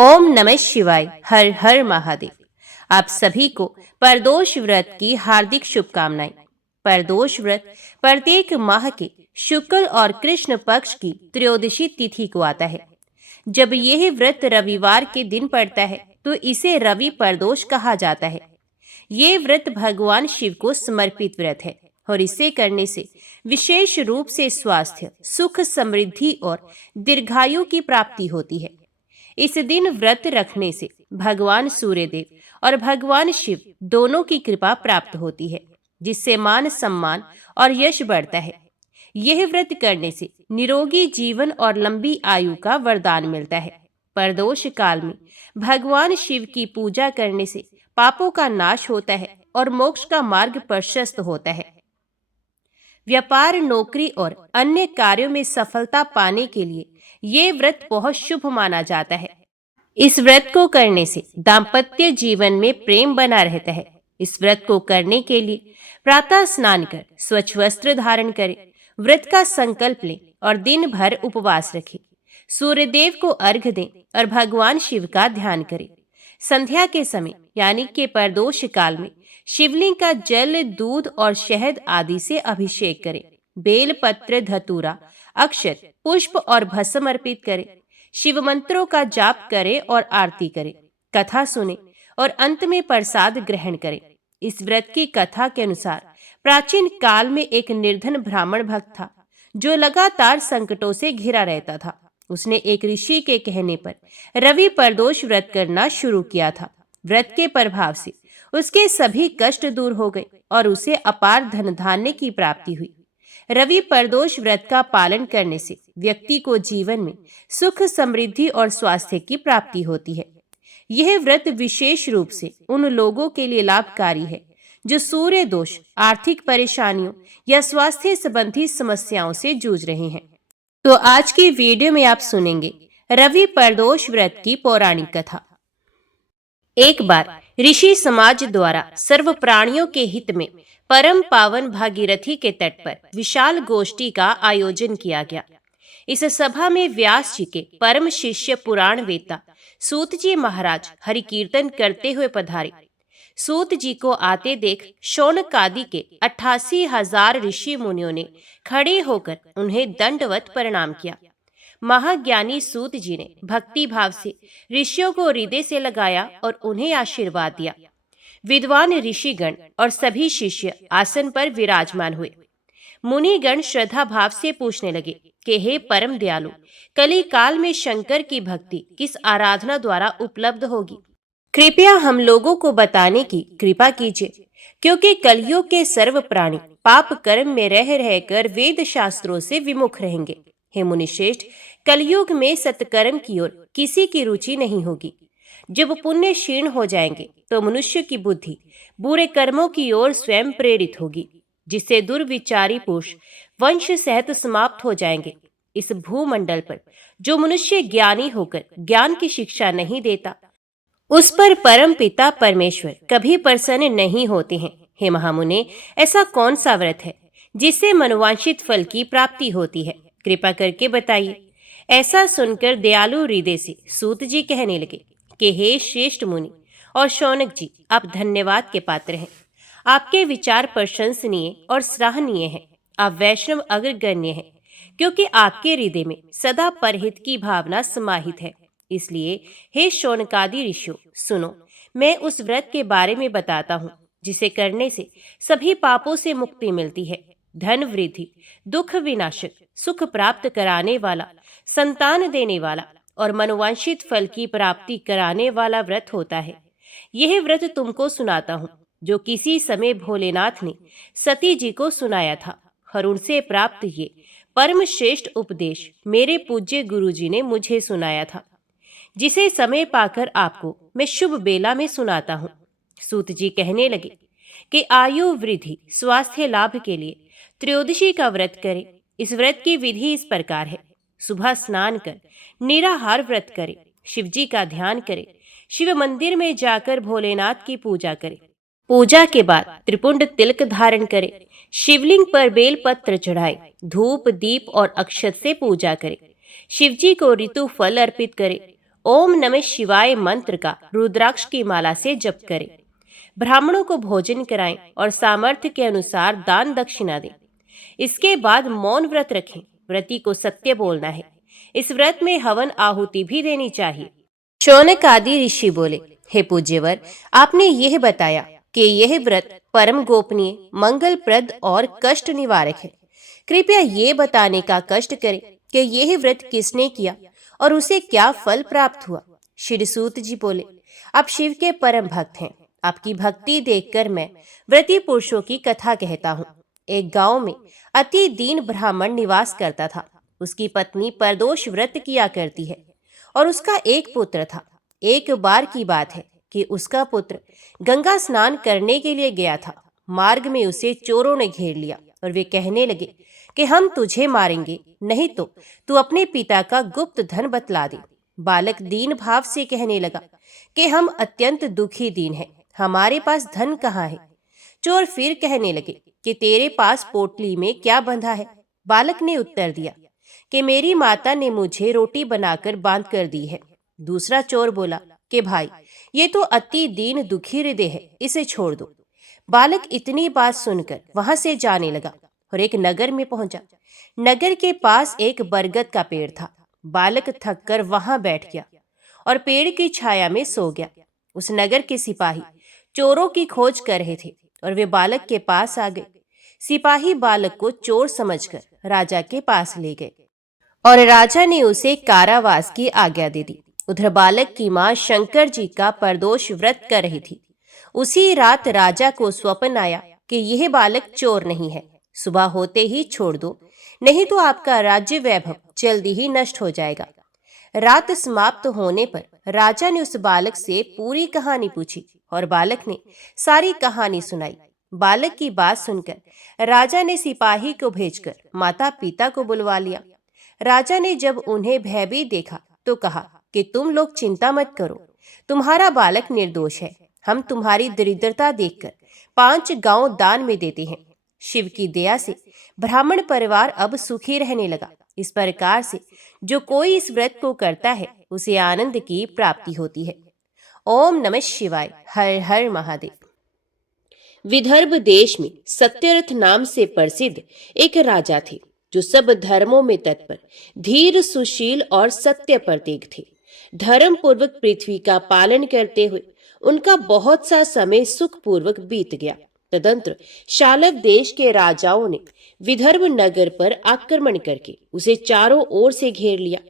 ओम नमः शिवाय। हर हर महादेव। आप सभी को प्रदोष व्रत की हार्दिक शुभकामनाएं। प्रदोष व्रत प्रत्येक माह के शुक्ल और कृष्ण पक्ष की त्रयोदशी तिथि को आता है। जब यह व्रत रविवार के दिन पड़ता है तो इसे रवि प्रदोष कहा जाता है। ये व्रत भगवान शिव को समर्पित व्रत है और इसे करने से विशेष रूप से स्वास्थ्य, सुख, समृद्धि और दीर्घायु की प्राप्ति होती है। इस दिन व्रत रखने से भगवान सूर्यदेव और भगवान शिव दोनों की कृपा प्राप्त होती है, जिससे मान सम्मान और यश बढ़ता है। यह व्रत करने से निरोगी जीवन और लंबी आयु का वरदान मिलता है। प्रदोष काल में भगवान शिव की पूजा करने से पापों का नाश होता है और मोक्ष का मार्ग प्रशस्त होता है। व्यापार, नौकरी और अन्य कार्यों में सफलता पाने के लिए ये व्रत बहुत शुभ माना जाता है। इस व्रत को करने से दाम्पत्य जीवन में प्रेम बना रहता है। इस व्रत को करने के लिए प्रातः स्नान कर स्वच्छ वस्त्र धारण करें, व्रत का संकल्प लें और दिन भर उपवास रखें। सूर्यदेव को अर्घ्य दें और भगवान शिव का ध्यान करें। संध्या के समय यानी कि प्रदोष काल में शिवलिंग का जल, दूध और शहद आदि से अभिषेक करें। बेल पत्र, धतूरा, अक्षत, पुष्प और भस्म अर्पित करें। शिव मंत्रों का जाप करें और आरती करें। कथा सुने और अंत में प्रसाद ग्रहण करें। इस व्रत की कथा के अनुसार प्राचीन काल में एक निर्धन ब्राह्मण भक्त था जो लगातार संकटों से घिरा रहता था। उसने एक ऋषि के कहने पर रवि प्रदोष व्रत करना शुरू किया था। व्रत के प्रभाव से उसके सभी कष्ट दूर हो गए और उसे अपार धन धान्य की प्राप्ति हुई। रवि प्रदोष व्रत का पालन करने से व्यक्ति को जीवन में सुख, समृद्धि और स्वास्थ्य की प्राप्ति होती है। यह व्रत विशेष रूप से उन लोगों के लिए लाभकारी है जो सूर्य दोष, आर्थिक परेशानियों या स्वास्थ्य संबंधी समस्याओं से जूझ रहे हैं। तो आज की वीडियो में आप सुनेंगे रवि प्रदोष व्रत की पौराणिक कथा। एक बार ऋषि समाज द्वारा सर्व प्राणियों के हित में परम पावन भागीरथी के तट पर विशाल गोष्ठी का आयोजन किया गया। इस सभा में व्यास जी के परम शिष्य पुराण वेता सूत जी महाराज हरि कीर्तन करते हुए पधारे। सूत जी को आते देख शौनकादि के 88,000 ऋषि मुनियों ने खड़े होकर उन्हें दंडवत प्रणाम किया। महाज्ञानी सूत जी ने भक्ति भाव से ऋषियों को हृदय से लगाया और उन्हें आशीर्वाद दिया। विद्वान ऋषिगण और सभी शिष्य आसन पर विराजमान हुए। मुनिगण श्रद्धा भाव से पूछने लगे कि हे परम दयालु, कली काल में शंकर की भक्ति किस आराधना द्वारा उपलब्ध होगी? कृपया हम लोगों को बताने की कृपा कीजिए, क्योंकि कलयुग के सर्व प्राणी पाप कर्म में रह रहकर वेद शास्त्रों से विमुख रहेंगे। हे मुनिश्रेष्ठ, कलयुग में सत्कर्म की ओर किसी की रुचि नहीं होगी। जब पुण्य क्षीण हो जाएंगे तो मनुष्य की बुद्धि बुरे कर्मों की ओर स्वयं प्रेरित होगी, जिससे दुर्विचारी पुरुष वंश सहित समाप्त हो जाएंगे। इस भूमंडल पर जो मनुष्य ज्ञानी होकर ज्ञान की शिक्षा नहीं देता, उस पर परम पिता परमेश्वर कभी प्रसन्न नहीं होते हैं। हे महामुने, ऐसा कौन सा व्रत है जिससे मनोवांछित फल की प्राप्ति होती है? कृपा करके बताइए। ऐसा सुनकर दयालु हृदय से सूत जी कहने लगे कि हे श्रेष्ठ मुनि और शौनक जी, आप धन्यवाद के पात्र हैं। आपके विचार प्रशंसनीय और सराहनीय हैं। आप वैष्णव अग्रगण्य हैं, क्योंकि आपके हृदय में सदा परहित की भावना समाहित है। इसलिए हे शौनकादि ऋषियों, सुनो, मैं उस व्रत के बारे में बताता हूँ जिसे करने से सभी पापों से मुक्ति मिलती है। धन वृद्धि, दुख विनाशक, सुख प्राप्त कराने वाला, संतान देने वाला और मनोवांछित फल की प्राप्ति कराने वाला व्रत होता है। यह व्रत तुमको सुनाता हूँ जो किसी समय भोलेनाथ ने सती जी को सुनाया था और उनसे प्राप्त ये परम श्रेष्ठ उपदेश मेरे पूज्य गुरु जी ने मुझे सुनाया था, जिसे समय पाकर आपको मैं शुभ बेला में सुनाता हूँ। सूत जी कहने लगे कि आयु वृद्धि, स्वास्थ्य लाभ के लिए त्रयोदशी का व्रत करें। इस व्रत की विधि इस प्रकार है। सुबह स्नान कर निराहार व्रत करें, शिवजी का ध्यान करें, शिव मंदिर में जाकर भोलेनाथ की पूजा करें। पूजा के बाद त्रिपुंड तिलक धारण करें, शिवलिंग पर बेल पत्र चढ़ाएं, धूप, दीप और अक्षत से पूजा करें। शिवजी को ऋतु फल अर्पित करें, ओम नमः शिवाय मंत्र का रुद्राक्ष की माला से जप करें। ब्राह्मणों को भोजन कराएं और सामर्थ्य के अनुसार दान दक्षिणा दें। इसके बाद मौन व्रत रखें। व्रती को सत्य बोलना है। इस व्रत में हवन आहुति भी देनी चाहिए। शौनक आदि ऋषि बोले, हे पूज्यवर, आपने यह बताया कि यह व्रत परम गोपनीय, मंगलप्रद और कष्ट निवारक है। कृपया ये बताने का कष्ट करें कि यह व्रत किसने किया और उसे क्या फल प्राप्त हुआ। श्री सूत जी बोले, आप शिव के परम भक्त हैं। आपकी भक्ति देखकर मैं व्रती पुरुषों की कथा कहता हूँ। एक गांव में अति दीन ब्राह्मण निवास करता था। उसकी पत्नी परदोष व्रत किया करती है और उसका एक पुत्र था। एक बार की बात है कि उसका पुत्र गंगा स्नान करने के लिए गया था। मार्ग में उसे चोरों ने घेर लिया और वे कहने लगे कि हम तुझे मारेंगे, नहीं तो तू अपने पिता का गुप्त धन बतला दे। बालक दीन भाव से कहने लगा कि हम अत्यंत दुखी दीन हैं, हमारे पास धन कहाँ है। चोर फिर कहने लगे कि तेरे पास पोटली में क्या बंधा है। बालक ने उत्तर दिया कि मेरी माता ने मुझे रोटी बनाकर बांध कर दी है। दूसरा चोर बोला कि भाई, ये तो अति दीन दुखी हृदय है, इसे छोड़ दो। बालक इतनी बात सुनकर वहां से जाने लगा और एक नगर में पहुंचा। नगर के पास एक बरगद का पेड़ था। बालक थककर वहां बैठ गया और पेड़ की छाया में सो गया। उस नगर के सिपाही चोरों की खोज कर रहे थे और वे बालक के पास आ गए। सिपाही बालक को चोर समझकर राजा के पास ले गए और राजा ने उसे कारावास की आज्ञा दे दी। उधर बालक की मां शंकर जी का परदोष व्रत कर रही थी। उसी रात राजा को स्वप्न आया कि यह बालक चोर नहीं है, सुबह होते ही छोड़ दो, नहीं तो आपका राज्य वैभव जल्दी ही नष्ट हो जाएगा। रात समाप्त होने पर राजा ने उस बालक से पूरी कहानी पूछी और बालक ने सारी कहानी सुनाई। बालक की बात सुनकर राजा ने सिपाही को भेजकर माता पिता को बुलवा लिया। राजा ने जब उन्हें भयभीत देखा तो कहा कि तुम लोग चिंता मत करो, तुम्हारा बालक निर्दोष है। हम तुम्हारी दरिद्रता देखकर 5 गांव दान में देते हैं। शिव की दया से ब्राह्मण परिवार अब सुखी रहने लगा। इस प्रकार से जो कोई इस व्रत को करता है उसे आनंद की प्राप्ति होती है। ओम नमः शिवाय। हर हर महादेव। विदर्भ देश में सत्यरथ नाम से प्रसिद्ध एक राजा थे जो सब धर्मों में तत्पर, धीर, सुशील और सत्य प्रतीक थे। धर्म पूर्वक पृथ्वी का पालन करते हुए उनका बहुत सा समय सुखपूर्वक बीत गया। तदंतर शालव देश के राजाओं ने विदर्भ नगर पर आक्रमण करके उसे चारों ओर से घेर लिया।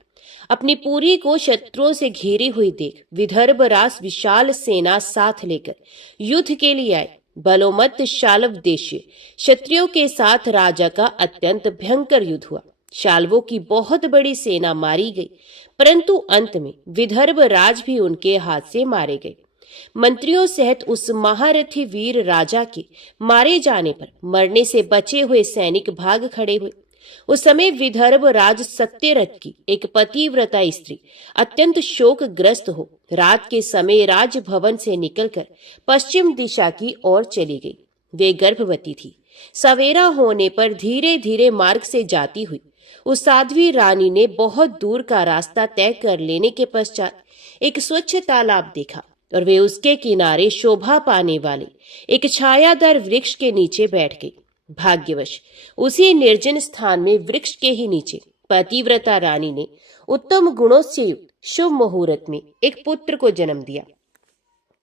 अपनी पुरी को शत्रुओं से घेरी हुई देख विदर्भ राज विशाल सेना साथ लेकर युद्ध के लिए आए। बलोमत शालव देशीय क्षत्रियों के साथ राजा का अत्यंत भयंकर युद्ध हुआ। शालवों की बहुत बड़ी सेना मारी गई, परंतु अंत में विदर्भ राज भी उनके हाथ से मारे गए। मंत्रियों सहित उस महारथी वीर राजा के मारे जाने पर मरने से बचे हुए सैनिक भाग खड़े हुए। उस समय विदर्भ राज सत्यरथ की एक पतिव्रता स्त्री अत्यंत शोकग्रस्त हो रात के समय राजभवन से निकलकर पश्चिम दिशा की ओर चली गई। वे गर्भवती थी। सवेरा होने पर धीरे धीरे मार्ग से जाती हुई उस साध्वी रानी ने बहुत दूर का रास्ता तय कर लेने के पश्चात एक स्वच्छ तालाब देखा और वे उसके किनारे शोभा पाने वाले एक छायादार वृक्ष के नीचे बैठ गई। भाग्यवश उसी निर्जन स्थान में वृक्ष के ही नीचे पतिव्रता रानी ने उत्तम गुणों से युक्त शुभ मुहूर्त में एक पुत्र को जन्म दिया।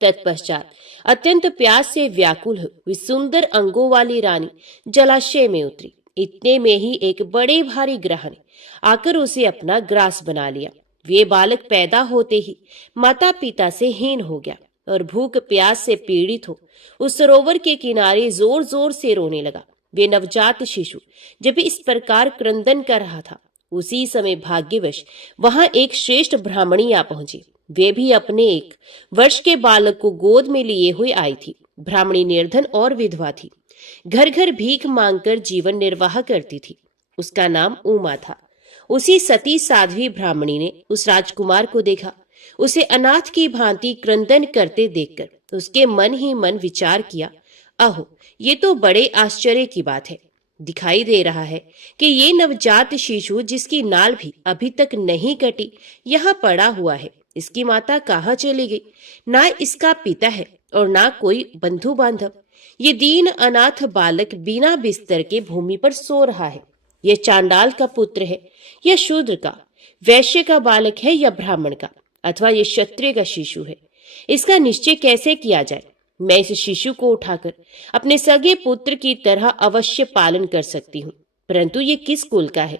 तत्पश्चात अत्यंत प्यास से व्याकुल हुई सुंदर अंगों वाली रानी जलाशय में उतरी। इतने में ही एक बड़े भारी ग्रह ने आकर उसे अपना ग्रास बना लिया। वे बालक पैदा होते ही माता पिता से हीन हो गया और भूख प्यास से पीड़ित हो उस सरोवर के किनारे जोर जोर से रोने लगा। वे नवजात शिशु जब इस प्रकार क्रंदन कर रहा था, उसी समय भाग्यवश वहां एक श्रेष्ठ ब्राह्मणी आ पहुंची। वे भी अपने 1 वर्ष के बालक को गोद में लिए हुए आई थी। ब्राह्मणी निर्धन और विधवा थी। घर घर भीख मांगकर जीवन निर्वाह करती थी। उसका नाम उमा था। उसी सती साध्वी ब्राह्मणी ने उस राजकुमार को देखा। उसे अनाथ की भांति क्रंदन करते देखकर उसके मन ही मन विचार किया, अहो, ये तो बड़े आश्चर्य की बात है। दिखाई दे रहा है कि ये नवजात शिशु जिसकी नाल भी अभी तक नहीं कटी यहाँ पड़ा हुआ है। इसकी माता कहाँ चली गई? ना इसका पिता है और ना कोई बंधु बांधव। ये दीन अनाथ बालक बिना बिस्तर के भूमि पर सो रहा है। यह चांडाल का पुत्र है या शूद्र का, वैश्य का बालक है या ब्राह्मण का, अथवा ये क्षत्रिय का शिशु है? इसका निश्चय कैसे किया जाए? मैं इस शिशु को उठाकर अपने सगे पुत्र की तरह अवश्य पालन कर सकती हूँ, परंतु ये किस कुल का है,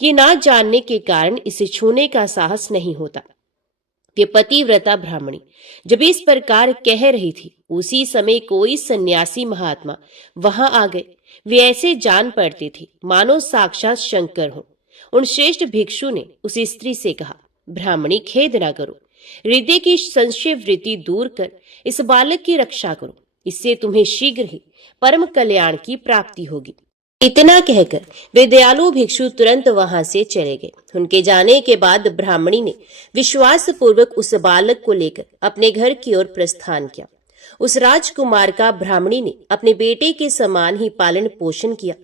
ये ना जानने के कारण इसे छूने का साहस नहीं होता। ये पतिव्रता ब्राह्मणी जब इस प्रकार कह रही थी, उसी समय कोई सन्यासी महात्मा वहां आ गए। वे ऐसे जान पड़ते थे मानो साक्षात शंकर हो। उन श्रेष्ठ भिक्षु ने उस स्त्री से कहा, ब्राह्मणी खेद ना करो, हृदय की संशय वृत्ति दूर कर इस बालक की रक्षा करो, इससे तुम्हें शीघ्र ही परम कल्याण की प्राप्ति होगी। इतना कहकर वे दयालु भिक्षु तुरंत वहां से चले गए। उनके जाने के बाद ब्राह्मणी ने विश्वास पूर्वक उस बालक को लेकर अपने घर की ओर प्रस्थान किया। उस राजकुमार का ब्राह्मणी ने अपने बेटे के समान ही पालन पोषण किया।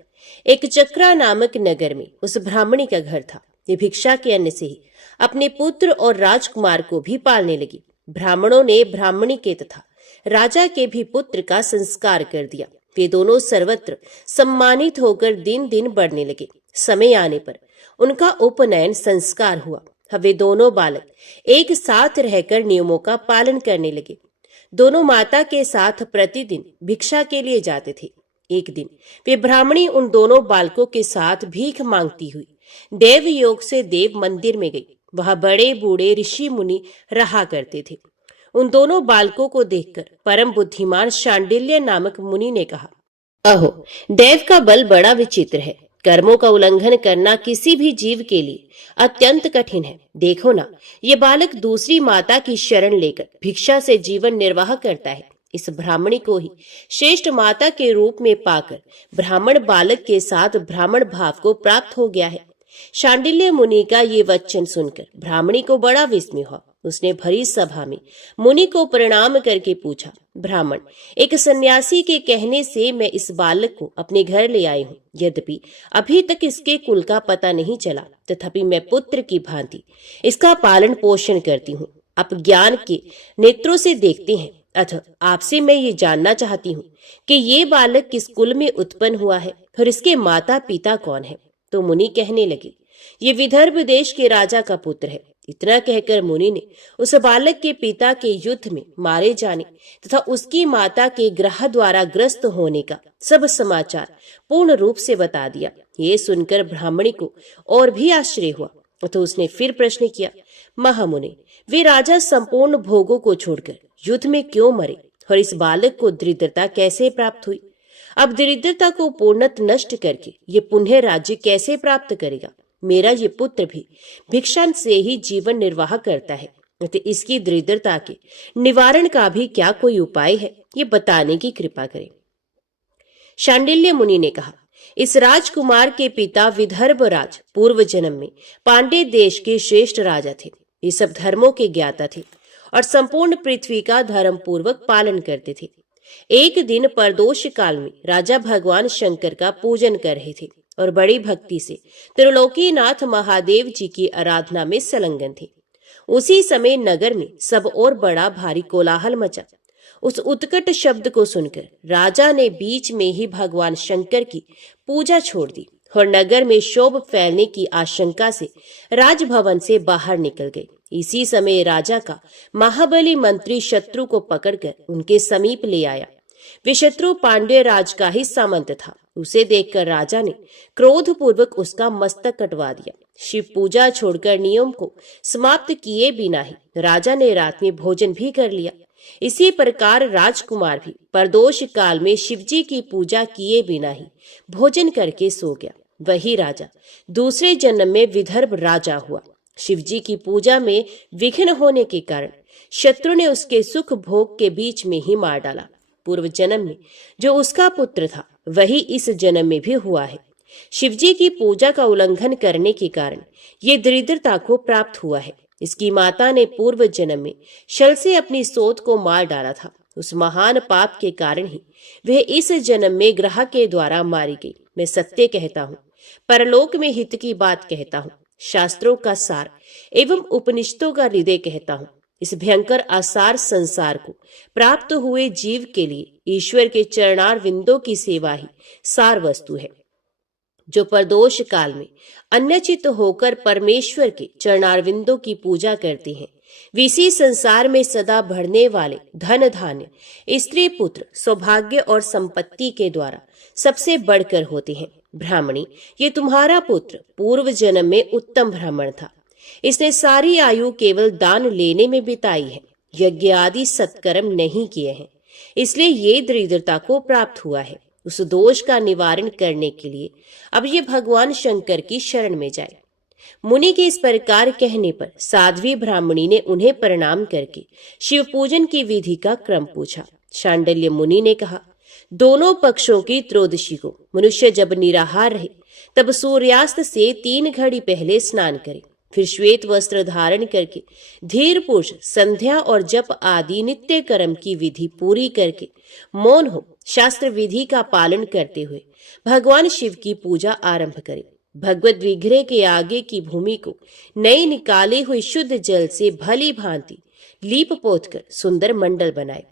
एक चक्रा नामक नगर में उस ब्राह्मणी का घर था। ये भिक्षा के अन्न से ही अपने पुत्र और राजकुमार को भी पालने लगी। ब्राह्मणों ने ब्राह्मणी के तथा राजा के भी पुत्र का संस्कार कर दिया। वे दोनों सर्वत्र सम्मानित होकर दिन दिन बढ़ने लगे। समय आने पर उनका उपनयन संस्कार हुआ। अब वे दोनों बालक एक साथ रहकर नियमों का पालन करने लगे। दोनों माता के साथ प्रतिदिन भिक्षा के लिए जाते थे। एक दिन वे ब्राह्मणी उन दोनों बालकों के साथ भीख मांगती हुई देव योग से देव मंदिर में गई। वहां बड़े बूढ़े ऋषि मुनि रहा करते थे। उन दोनों बालकों को देखकर परम बुद्धिमान शांडिल्य नामक मुनि ने कहा, अहो, देव का बल बड़ा विचित्र है। कर्मों का उल्लंघन करना किसी भी जीव के लिए अत्यंत कठिन है। देखो ना, ये बालक दूसरी माता की शरण लेकर भिक्षा से जीवन निर्वाह करता है। इस ब्राह्मणी को ही श्रेष्ठ माता के रूप में पाकर ब्राह्मण बालक के साथ ब्राह्मण भाव को प्राप्त हो गया है। शांडिल्य मुनि का ये वचन सुनकर ब्राह्मणी को बड़ा विस्मय हुआ। उसने भरी सभा में मुनि को प्रणाम करके पूछा, ब्राह्मण, एक सन्यासी के कहने से मैं इस बालक को अपने घर ले आई हूँ। यद्यपि अभी तक इसके कुल का पता नहीं चला, तथापि मैं पुत्र की भांति इसका पालन पोषण करती हूँ। आप ज्ञान के नेत्रों से देखते हैं, अतः आपसे मैं ये जानना चाहती हूँ कि ये बालक किस कुल में उत्पन्न हुआ है और इसके माता पिता कौन है? तो मुनि कहने लगे, ये विदर्भ देश के राजा का पुत्र है। इतना कहकर मुनि ने उस बालक के पिता के युद्ध में मारे जाने तथा उसकी माता के ग्रह द्वारा ग्रस्त होने का सब समाचार पूर्ण रूप से बता दिया। ये सुनकर ब्राह्मणी को और भी आश्चर्य हुआ। तो उसने फिर प्रश्न किया, महामुनि, वे राजा संपूर्ण भोगों को छोड़कर युद्ध में क्यों मरे और इस बालक को दरिद्रता कैसे प्राप्त हुई? अब दरिद्रता को पूर्णत नष्ट करके ये पुण्य राज्य कैसे प्राप्त करेगा? मेरा ये पुत्र भी भिक्षा से ही जीवन निर्वाह करता है, तो इसकी दरिद्रता के निवारण का भी क्या कोई उपाय है? ये बताने की कृपा करें। शांडिल्य मुनि ने कहा, इस राजकुमार के पिता विदर्भ राज पूर्व जन्म में पांडे देश के श्रेष्ठ राजा थे। ये सब धर्मों के ज्ञाता थे और संपूर्ण पृथ्वी का धर्म पूर्वक पालन करते थे। एक दिन प्रदोष काल में राजा भगवान शंकर का पूजन कर रहे थे और बड़ी भक्ति से त्रिलोकीनाथ महादेव जी की आराधना में संलग्न थे। उसी समय नगर में सब और बड़ा भारी कोलाहल मचा। उस उत्कट शब्द को सुनकर राजा ने बीच में ही भगवान शंकर की पूजा छोड़ दी और नगर में शोभ फैलने की आशंका से राजभवन से बाहर निकल गए। इसी समय राजा का महाबली मंत्री शत्रु को पकड़कर उनके समीप ले आया। वे शत्रु पांड्य राज का ही सामंत था। उसे देखकर राजा ने क्रोध पूर्वक उसका मस्तक कटवा दिया। शिव पूजा छोड़कर नियम को समाप्त किए बिना ही राजा ने रात में भोजन भी कर लिया। इसी प्रकार राजकुमार भी प्रदोष काल में शिवजी की पूजा किए बिना ही भोजन करके सो गया। वही राजा दूसरे जन्म में विदर्भ राजा हुआ। शिवजी की पूजा में विघ्न होने के कारण शत्रु ने उसके सुख भोग के बीच में ही मार डाला। पूर्व जन्म में जो उसका पुत्र था वही इस जन्म में भी हुआ है। शिवजी की पूजा का उल्लंघन करने के कारण ये दरिद्रता को प्राप्त हुआ है। इसकी माता ने पूर्व जन्म में छल से अपनी सोत को मार डाला था। उस महान पाप के कारण ही वह इस जन्म में ग्रह के द्वारा मारी गई। मैं सत्य कहता हूँ, परलोक में हित की बात कहता हूँ। शास्त्रों का सार एवं उपनिषदों का हृदय कहता हूँ। इस भयंकर आसार संसार को प्राप्त हुए जीव के लिए ईश्वर के चरणार विंदों की सेवा ही सार वस्तु है। जो परदोष काल में अन्यचित होकर परमेश्वर के चरणारविंदों की पूजा करते हैं, वे इसी संसार में सदा बढ़ने वाले धन धान्य, स्त्री पुत्र, सौभाग्य और संपत्ति के द्वारा सबसे बढ़कर होते हैं। ब्राह्मणी, ये तुम्हारा पुत्र पूर्व जन्म में उत्तम ब्राह्मण था। इसने सारी आयु केवल दान लेने में बिताई है, यज्ञ आदि सत्कर्म नहीं किए हैं, इसलिए ये दरिद्रता को प्राप्त हुआ है। उस दोष का निवारण करने के लिए अब ये भगवान शंकर की शरण में जाए। मुनि के इस प्रकार कहने पर साध्वी ब्राह्मणी ने उन्हें प्रणाम करके शिव पूजन की विधि का क्रम पूछा। शांडिल्य मुनि ने कहा, दोनों पक्षों की त्रयोदशी को मनुष्य जब निराहार रहे तब सूर्यास्त से 3 घड़ी पहले स्नान करे, फिर श्वेत वस्त्र धारण करके धीर पुरुष संध्या और जप आदि नित्य कर्म की विधि पूरी करके मौन हो शास्त्र विधि का पालन करते हुए भगवान शिव की पूजा आरंभ करे। भगवत विग्रह के आगे की भूमि को नए निकाले हुए शुद्ध जल से भली भांति लीप पोत कर सुंदर मंडल बनाए।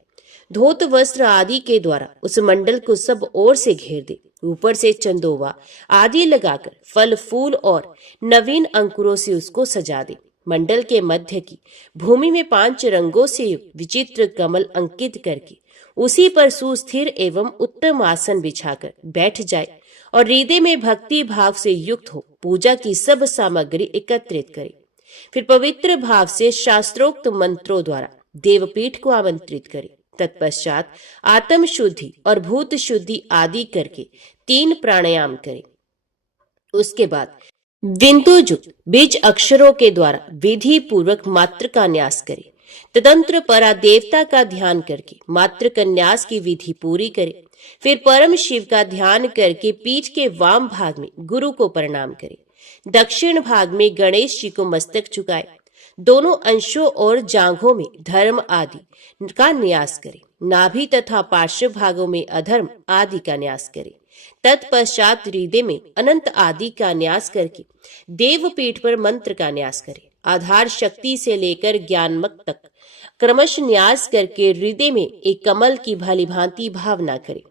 धोत वस्त्र आदि के द्वारा उस मंडल को सब ओर से घेर दे। ऊपर से चंदोवा आदि लगाकर फल फूल और नवीन अंकुरों से उसको सजा दे। मंडल के मध्य की भूमि में 5 रंगों से विचित्र कमल अंकित करके उसी पर सुस्थिर एवं उत्तम आसन बिछाकर बैठ जाए और हृदय में भक्ति भाव से युक्त हो पूजा की सब सामग्री एकत्रित करे। फिर पवित्र भाव से शास्त्रोक्त मंत्रों द्वारा देवपीठ को आमंत्रित करे। तत्पश्चात आत्म शुद्धि और भूत शुद्धि आदि करके 3 प्राणायाम करे। उसके बाद बिंदुयुक्त बीज अक्षरों के द्वारा विधि पूर्वक मात्र का न्यास करे। तदंतर परा देवता का ध्यान करके मात्र का न्यास की विधि पूरी करे। फिर परम शिव का ध्यान करके पीठ के वाम भाग में गुरु को प्रणाम करे। दक्षिण भाग में गणेश जी को मस्तक झुकाए। दोनों अंशों और जांघों में धर्म आदि का न्यास करे। नाभि तथा पार्श्व भागों में अधर्म आदि का न्यास करे। तत्पश्चात हृदय में अनंत आदि का न्यास करके देवपीठ पर मंत्र का न्यास करे। आधार शक्ति से लेकर ज्ञानमक तक क्रमश न्यास करके हृदय में एक कमल की भली भांति भावना करे।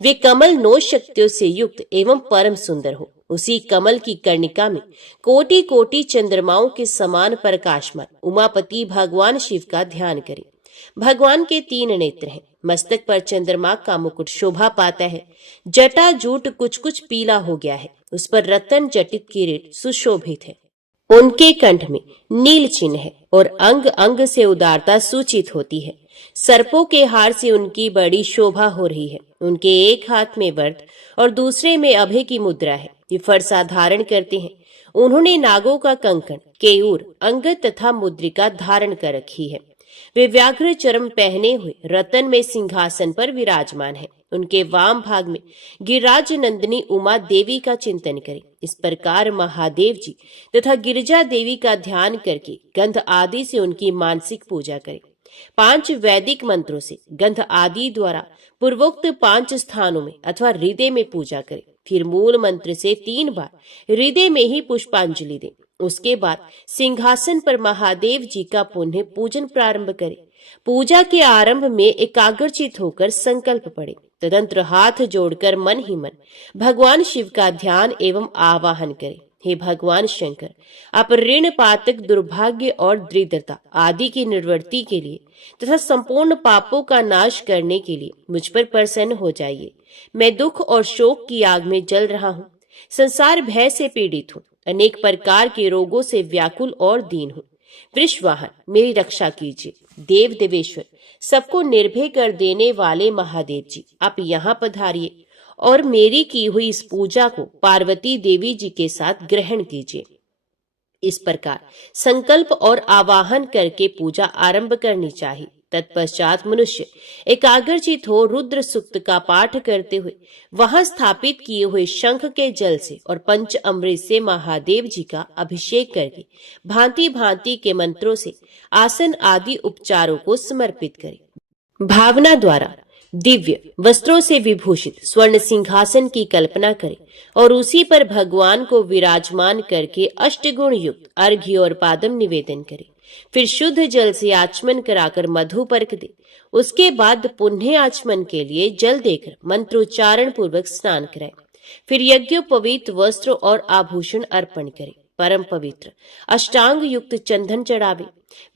वे कमल 9 शक्तियों से युक्त एवं परम सुंदर हो। उसी कमल की कर्णिका में कोटि कोटि चंद्रमाओं के समान प्रकाशमान उमापति भगवान शिव का ध्यान करे। भगवान के 3 नेत्र हैं। मस्तक पर चंद्रमा का मुकुट शोभा पाता है। जटा जूट कुछ कुछ पीला हो गया है। उस पर रतन जटित किरीट सुशोभित है। उनके कंठ में नील चिन्ह है और अंग अंग से उदारता सूचित होती है। सर्पों के हार से उनकी बड़ी शोभा हो रही है। उनके एक हाथ में वरद और दूसरे में अभय की मुद्रा है। ये फरसा धारण करते हैं। उन्होंने नागों का कंकण, केयूर, अंगद तथा मुद्रिका धारण कर रखी है। वे व्याघ्र चर्म पहने हुए रतन में सिंहासन पर विराजमान है। उनके वाम भाग में गिरिराज नंदिनी उमा देवी का चिंतन करें। इस प्रकार महादेव जी तथा गिरिजा देवी का ध्यान करके गंध आदि से उनकी मानसिक पूजा करें। 5 वैदिक मंत्रों से गंध आदि द्वारा पूर्वोक्त 5 स्थानों में अथवा हृदय में पूजा करें। फिर मूल मंत्र से 3 बार हृदय में ही पुष्पांजलि दें। उसके बाद सिंहासन पर महादेव जी का पुनः पूजन प्रारंभ करें। पूजा के आरंभ में एकाग्रचित होकर संकल्प पड़े। तदंतर हाथ जोड़कर मन ही मन भगवान शिव का ध्यान एवं आवाहन करें। हे भगवान शंकर, आप ऋण पातक दुर्भाग्य और दरिद्रता आदि की निवृत्ति के लिए तथा संपूर्ण पापों का नाश करने के लिए मुझ पर प्रसन्न हो जाइए। मैं दुख और शोक की आग में जल रहा हूँ। संसार भय से पीड़ित हूँ। अनेक प्रकार के रोगों से व्याकुल और दीन हूँ। वृषवाहन, मेरी रक्षा कीजिए। देव देवेश्वर, सबको निर्भय कर देने वाले महादेव जी, आप यहाँ पधारिए और मेरी की हुई इस पूजा को पार्वती देवी जी के साथ ग्रहण कीजिए। इस प्रकार संकल्प और आवाहन करके पूजा आरंभ करनी चाहिए। तत्पश्चात मनुष्य एकाग्रचित हो रुद्र सूक्त का पाठ करते हुए वहां स्थापित किए हुए शंख के जल से और पंच अमृत से महादेव जी का अभिषेक करके भांति भांति के मंत्रों से आसन आदि उपचारों को समर्पित करे। भावना द्वारा दिव्य वस्त्रों से विभूषित स्वर्ण सिंहासन की कल्पना करें और उसी पर भगवान को विराजमान करके अष्टगुण युक्त अर्घ्य और पादम निवेदन करें। फिर शुद्ध जल से आचमन कराकर मधु पर्क दे। उसके बाद पुण्य आचमन के लिए जल देकर मंत्रोच्चारण पूर्वक स्नान कराएं। फिर यज्ञोपवीत वस्त्र और आभूषण अर्पण करें। परम पवित्र अष्टांग युक्त चंदन चढ़ावे।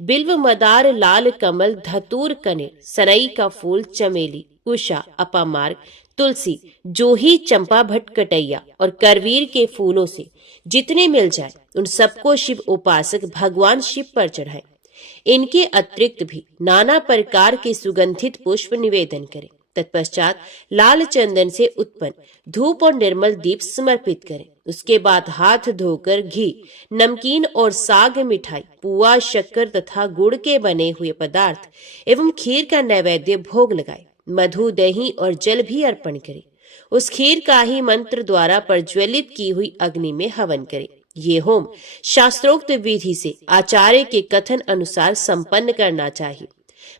बिल्व मदार लाल कमल धतूर कनेर सनई का फूल चमेली कुशा अपामार्ग तुलसी जोही चंपा भटकटैया और करवीर के फूलों से जितने मिल जाए उन सबको शिव उपासक भगवान शिव पर चढ़ाएं। इनके अतिरिक्त भी नाना प्रकार के सुगंधित पुष्प निवेदन करें। तत्पश्चात लाल चंदन से उत्पन्न धूप और निर्मल दीप समर्पित करें। उसके बाद हाथ धोकर घी, नमकीन और साग मिठाई, पुआ, शक्कर तथा गुड़ के बने हुए पदार्थ एवं खीर का नैवेद्य भोग लगाए। मधु, दही और जल भी अर्पण करें। उस खीर का ही मंत्र द्वारा प्रज्वलित की हुई अग्नि में हवन करें। ये होम शास्त्रोक्त विधि से आचार्य के कथन अनुसार संपन्न करना चाहिए।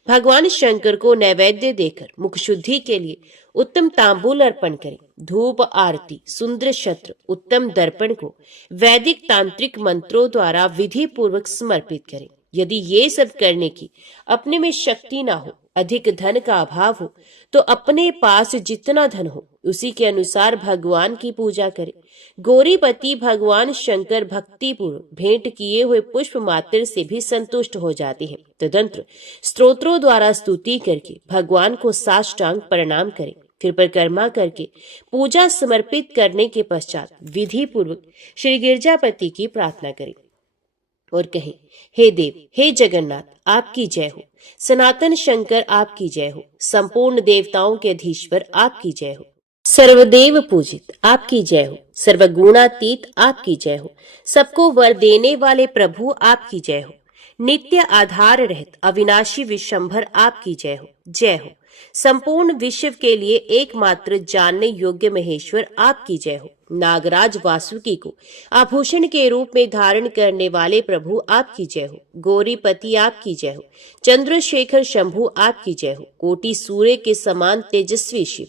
भगवान शंकर को नैवेद्य देकर मुख शुद्धि के लिए उत्तम तांबूल अर्पण करें। धूप आरती, सुंदर शस्त्र, उत्तम दर्पण को वैदिक तांत्रिक मंत्रों द्वारा विधि पूर्वक समर्पित करें। यदि ये सब करने की अपने में शक्ति ना हो, अधिक धन का अभाव हो, तो अपने पास जितना धन हो उसी के अनुसार भगवान की पूजा करें। गौरीपति भगवान शंकर भक्ति पूर्वक भेंट किए हुए पुष्प मात्र से भी संतुष्ट हो जाते हैं। तदंतर स्तोत्रों द्वारा स्तुति करके भगवान को साष्टांग प्रणाम करें। फिर परिक्रमा करके पूजा समर्पित करने के पश्चात विधि पूर्वक श्री गिरजापति की प्रार्थना करें और कहें, हे देव, हे जगन्नाथ, आपकी जय हो। सनातन शंकर आपकी जय हो। संपूर्ण देवताओं के अधीश्वर आपकी जय हो। सर्वदेव पूजित आपकी जय हो। सर्वगुणातीत आपकी जय हो। सबको वर देने वाले प्रभु आपकी जय हो। नित्य आधार रहित अविनाशी विशंभर आपकी जय हो। जय हो। संपूर्ण विश्व के लिए एकमात्र जानने योग्य महेश्वर आपकी जय हो। नागराज वासुकी को आभूषण के रूप में धारण करने वाले प्रभु आपकी जय हो। गौरीपति आपकी जय हो। चंद्रशेखर शंभु आपकी जय हो। कोटि सूर्य के समान तेजस्वी शिव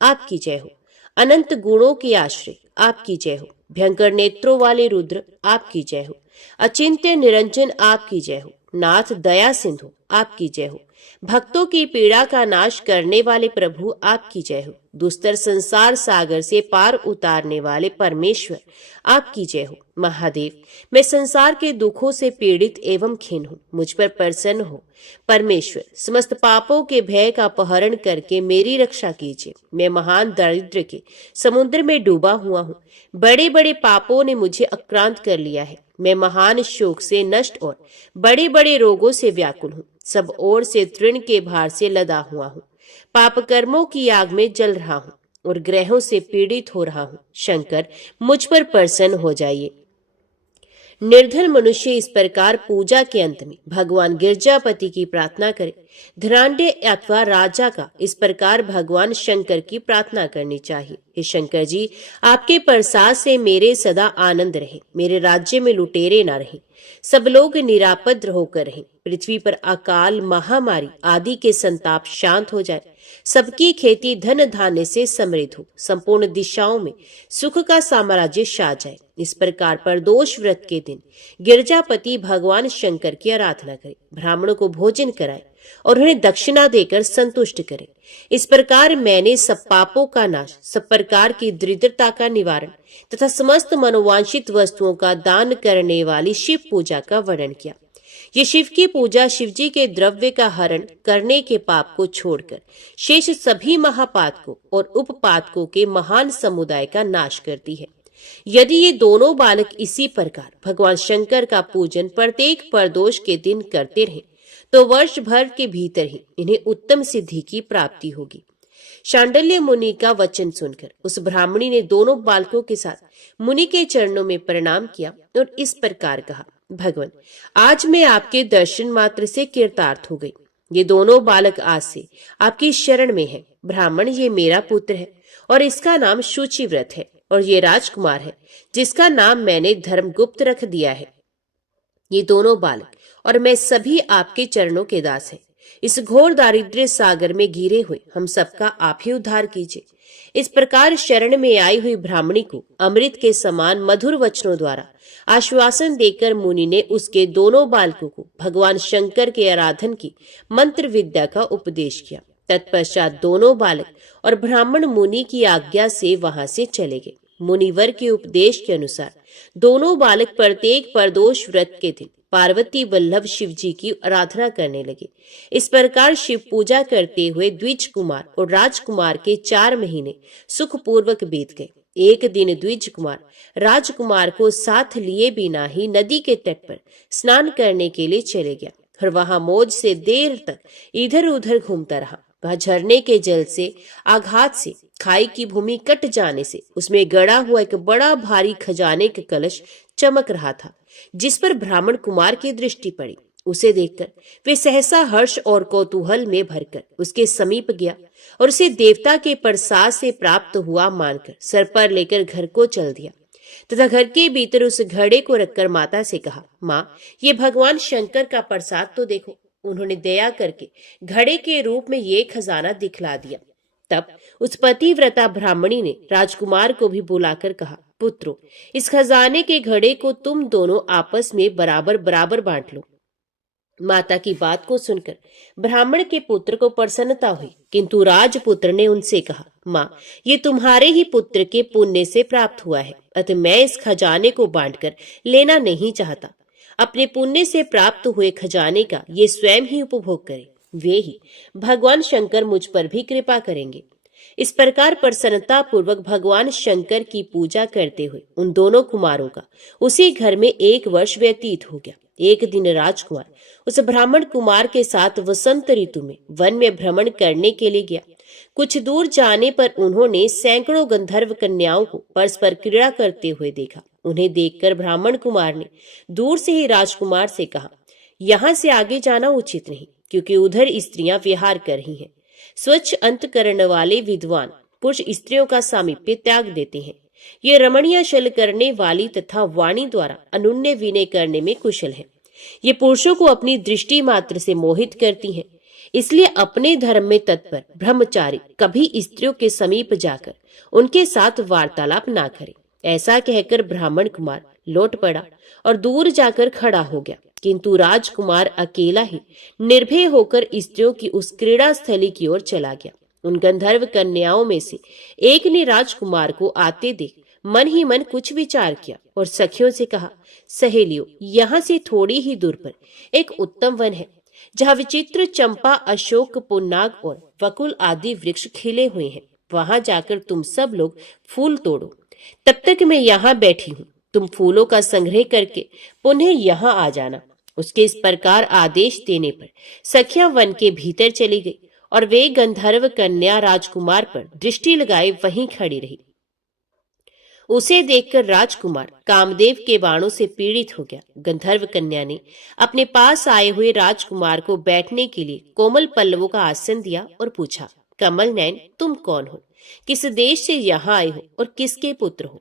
आपकी जय हो। अनंत गुणों के आश्रय आपकी जय हो। भयंकर नेत्रों वाले रुद्र आपकी जय हो। अचिंत्य निरंजन आपकी जय हो। नाथ दया सिंधु आपकी जय हो। भक्तों की पीड़ा का नाश करने वाले प्रभु आपकी जय हो। दुस्तर संसार सागर से पार उतारने वाले परमेश्वर आपकी जय हो। महादेव, मैं संसार के दुखों से पीड़ित एवं खिन्न हूँ, मुझ पर प्रसन्न हो। परमेश्वर, समस्त पापों के भय का अपहरण करके मेरी रक्षा कीजिए। मैं महान दारिद्र्य के समुद्र में डूबा हुआ हूँ। बड़े बड़े पापों ने मुझे आक्रांत कर लिया है। मैं महान शोक से नष्ट और बड़े बड़े रोगों से व्याकुल हूँ। सब ओर से तृण के भार से लदा हुआ हूँ। पाप कर्मों की आग में जल रहा हूँ और ग्रहों से पीड़ित हो रहा हूँ। शंकर, मुझ पर प्रसन्न हो जाइए। निर्धन मनुष्य इस प्रकार पूजा के अंत में भगवान गिरजापति की प्रार्थना करे। धनाढ्य अथवा राजा का इस प्रकार भगवान शंकर की प्रार्थना करनी चाहिए। हे शंकर जी, आपके प्रसाद से मेरे सदा आनंद रहे। मेरे राज्य में लुटेरे न रहे। सब लोग निरापद होकर रहें। पृथ्वी पर अकाल, महामारी आदि के संताप शांत हो जाए। सबकी खेती धन धान्य से समृद्ध हो। संपूर्ण दिशाओं में सुख का साम्राज्य छा जाए। इस प्रकार प्रदोष व्रत के दिन गिरजापति भगवान शंकर की आराधना करे। ब्राह्मणों को भोजन कराए और उन्हें दक्षिणा देकर संतुष्ट करे। इस प्रकार मैंने सब पापों का नाश, सब प्रकार की दरिद्रता का निवारण तथा समस्त मनोवांछित वस्तुओं का दान करने वाली शिव पूजा का वर्णन किया। ये शिव की पूजा शिवजी के द्रव्य का हरण करने के पाप को छोड़कर शेष सभी महापातकों और उपपातकों के महान समुदाय का नाश करती है। यदि ये दोनों बालक इसी प्रकार भगवान शंकर का पूजन प्रत्येक प्रदोष के दिन करते रहे तो वर्ष भर के भीतर ही इन्हें उत्तम सिद्धि की प्राप्ति होगी। शांडिल्य मुनि का वचन सुनकर उस ब्राह्मणी ने दोनों बालकों के साथ मुनि के चरणों में प्रणाम किया और इस प्रकार कहा, भगवान, आज मैं आपके दर्शन मात्र से कृतार्थ हो गई। ये दोनों बालक आज से आपकी शरण में है। ब्राह्मण, ये मेरा पुत्र है और इसका नाम शुचिव्रत है, और ये राजकुमार है जिसका नाम मैंने धर्मगुप्त रख दिया है। ये दोनों बालक और मैं सभी आपके चरणों के दास हैं। इस घोर दारिद्र्य सागर में घिरे हुए हम सबका आप ही उद्धार कीजिए। इस प्रकार शरण में आई हुई ब्राह्मणी को अमृत के समान मधुर वचनों द्वारा आश्वासन देकर मुनि ने उसके दोनों बालकों को भगवान शंकर के आराधन की मंत्र विद्या का उपदेश किया। तत्पश्चात दोनों बालक और ब्राह्मण मुनि की आज्ञा से वहां से चले गए। मुनिवर के उपदेश के अनुसार दोनों बालक प्रत्येक प्रदोष व्रत के दिन पार्वती वल्लभ शिव जी की आराधना करने लगे। इस प्रकार शिव पूजा करते हुए द्विज कुमार और राजकुमार के 4 महीने सुखपूर्वक बीत गए। एक दिन द्विज कुमार राजकुमार को साथ लिए बिना ही नदी के तट पर स्नान करने के लिए चले गया और वहां मौज से देर तक इधर उधर घूमता रहा। वह झरने के जल से आघात से खाई की भूमि कट जाने से उसमें गड़ा हुआ एक बड़ा भारी खजाने का कलश चमक रहा था, जिस पर ब्राह्मण कुमार की दृष्टि पड़ी। उसे देखकर वे सहसा हर्ष और कौतूहल में भरकर उसके समीप गया और उसे देवता के प्रसाद से प्राप्त हुआ मानकर सर पर लेकर घर को चल दिया तथा घर के भीतर उस घड़े को रखकर माता से कहा, माँ, ये भगवान शंकर का प्रसाद तो देखो। उन्होंने दया करके घड़े के रूप में ये खजाना दिखला दिया। तब उस पतिव्रता ब्राह्मणी ने राजकुमार को भी बुलाकर कहा, पुत्रो, इस खजाने के घड़े को तुम दोनों आपस में बराबर बराबर बांट लो। माता की बात को सुनकर ब्राह्मण के पुत्र को प्रसन्नता हुई, किंतु राजपुत्र ने उनसे कहा, माँ, ये तुम्हारे ही पुत्र के पुण्य से प्राप्त हुआ है, अतः मैं इस खजाने को बांटकर लेना नहीं चाहता। अपने पुण्य से प्राप्त हुए खजाने का ये स्वयं ही उपभोग करे, वे ही भगवान शंकर मुझ पर भी कृपा करेंगे। इस प्रकार प्रसन्नता पूर्वक भगवान शंकर की पूजा करते हुए उन दोनों कुमारों का उसी घर में 1 वर्ष व्यतीत हो गया। एक दिन राजकुमार उस ब्राह्मण कुमार के साथ वसंत ऋतु में वन में भ्रमण करने के लिए गया। कुछ दूर जाने पर उन्होंने सैकड़ों गंधर्व कन्याओं को परस्पर क्रीड़ा करते हुए देखा। उन्हें देखकर ब्राह्मण कुमार ने दूर से ही राजकुमार से कहा, यहाँ से आगे जाना उचित नहीं, क्योंकि उधर स्त्रियां विहार कर रही हैं। स्वच्छ अंतकरण वाले विद्वान पुरुष स्त्रियों का सामीप्य त्याग देते हैं। ये रमणीय छल करने वाली तथा वाणी द्वारा अनुन्य विनय करने में कुशल है। ये पुरुषों को अपनी दृष्टि मात्र से मोहित करती हैं। इसलिए अपने धर्म में तत्पर ब्रह्मचारी कभी स्त्रियों के समीप जाकर उनके साथ वार्तालाप ना करे। ऐसा कहकर ब्राह्मण कुमार लौट पड़ा और दूर जाकर खड़ा हो गया, किंतु राजकुमार अकेला ही निर्भय होकर स्त्रियों की उस क्रीड़ा स्थली की ओर चला गया। उन गंधर्व कन्याओं में से एक ने राजकुमार को आते देख मन ही मन कुछ विचार किया और सखियों से कहा, सहेलियों, यहाँ से थोड़ी ही दूर पर एक उत्तम वन है, जहाँ विचित्र चंपा, अशोक, पुन्नाग और वकुल आदि वृक्ष खिले हुए हैं। वहां जाकर तुम सब लोग फूल तोड़ो, तब तक मैं यहाँ बैठी हूँ। तुम फूलों का संग्रह करके पुनः यहाँ आ जाना। उसके इस प्रकार आदेश देने पर सखियां वन के भीतर चली गई और वे गंधर्व कन्या राजकुमार पर दृष्टि लगाए वहीं खड़ी रही। उसे देखकर राजकुमार कामदेव के बाणों से पीड़ित हो गया। गंधर्व कन्या ने अपने पास आए हुए राजकुमार को बैठने के लिए कोमल पल्लवों का आसन दिया और पूछा, कमल नयन, तुम कौन हो? किस देश से यहाँ आए हो और किसके पुत्र हो?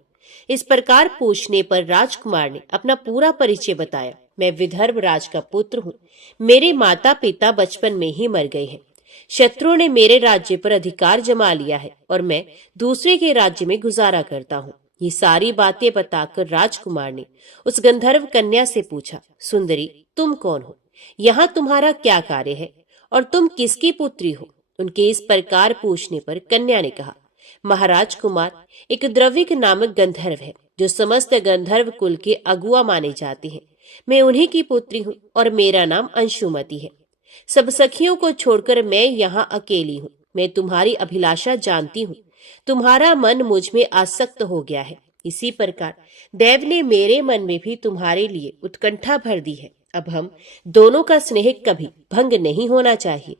इस प्रकार पूछने पर राजकुमार ने अपना पूरा परिचय बताया। मैं विदर्भ राज का पुत्र हूँ। मेरे माता पिता बचपन में ही मर गए हैं। शत्रुओं ने मेरे राज्य पर अधिकार जमा लिया है और मैं दूसरे के राज्य में गुजारा करता हूँ। ये सारी बातें बताकर राजकुमार ने उस गंधर्व कन्या से पूछा, सुंदरी, तुम कौन हो? यहाँ तुम्हारा क्या कार्य है और तुम किसकी पुत्री हो? उनके इस प्रकार पूछने पर कन्या ने कहा, महाराज कुमार, एक द्रविक नामक गंधर्व है जो समस्त गंधर्व कुल के अगुआ माने जाते हैं। मैं उन्हीं की पुत्री हूँ और मेरा नाम अंशुमति है। सब सखियों को छोड़कर मैं यहाँ अकेली हूँ। मैं तुम्हारी अभिलाषा जानती हूँ। तुम्हारा मन मुझ में आसक्त हो गया है। इसी प्रकार देव ने मेरे मन में भी तुम्हारे लिए उत्कंठा भर दी है। अब हम दोनों का स्नेह कभी भंग नहीं होना चाहिए।